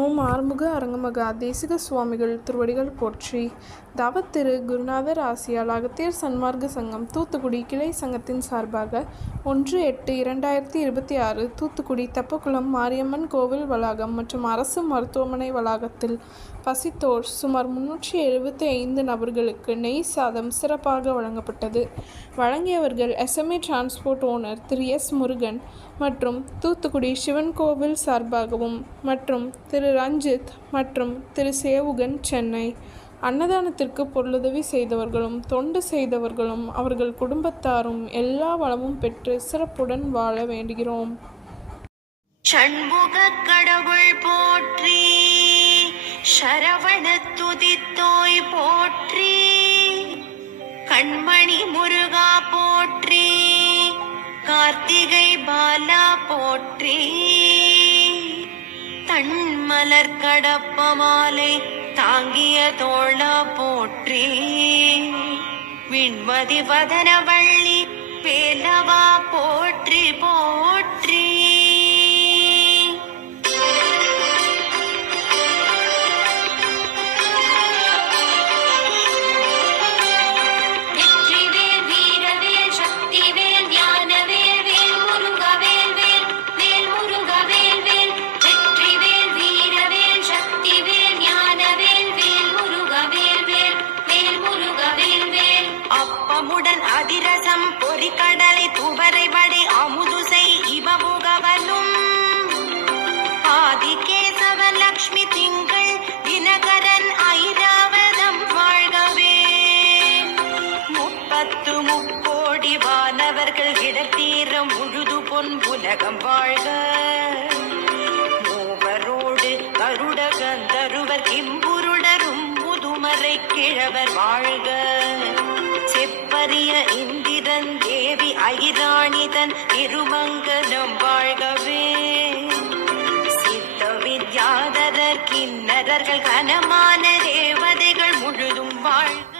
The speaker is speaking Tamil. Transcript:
ஓம் ஆறுமுக அரங்கமகா தேசிக சுவாமிகள் திருவடிகள் போற்றி. தவத்திரு குருநாதர் ஆசியால் அகத்தியர் சன்மார்க்க சங்கம் தூத்துக்குடி கிளை சங்கத்தின் சார்பாக 1/8/2026 தூத்துக்குடி தெப்பக்குளம் மாரியம்மன் கோவில் வளாகம் மற்றும் அரசு மருத்துவமனை வளாகத்தில் பசித்தோர் சுமார் 375 நபர்களுக்கு நெய் சாதம் சிறப்பாக வழங்கப்பட்டது. வழங்கியவர்கள் SMA டிரான்ஸ்போர்ட் ஓனர் திரு S. முருகன் மற்றும் தூத்துக்குடி சிவன் கோவில் சார்பாகவும் மற்றும் திரு ரஞ்சித் மற்றும் திரு சேவுகன், சென்னை. அன்னதானத்திற்கு பொருளுதவி செய்தவர்களும் தொண்டு செய்தவர்களும் அவர்கள் குடும்பத்தாரும் எல்லா வளமும் பெற்று சிறப்புடன் வாழ வேண்டுகிறோம். சண்முக கடவுள் போற்றி, சரவண துதித்தோய் போற்றி, கண்மணி முருகா போற்றி, கார்த்திகை பாலா போற்றி, தன்மலர் கடப்ப மாலை தாங்கிய தோளா போற்றி, விண்மதி வதனவள்ளி வேலவா போற்றி போற்றி. அதிரசம் பொறிக்கடலை துவரை வடை அமுதுசை இவமுகவனும் ஆதிகேசவன் லக்ஷ்மி திங்கள் தினகரன் ஐராவதம் வாழ்கவே. 30 முக்கோடி வானவர்கள் இடத்தீர முழுது பொன் உலகம் வாழ்க. மூவரோடு கருட கந்தருவர் கிம்புருடரும் முதுமறை கிழவர் வாழ்க. செப்பரிய இந்திரன் தேவி ஐராணிதன் திருமங்கலம் வாழ்கவே. சித்த வித்யாதரர் கிண்ணறர்கள் கனமான தேவதைகள் முழுதும் வாழ்க.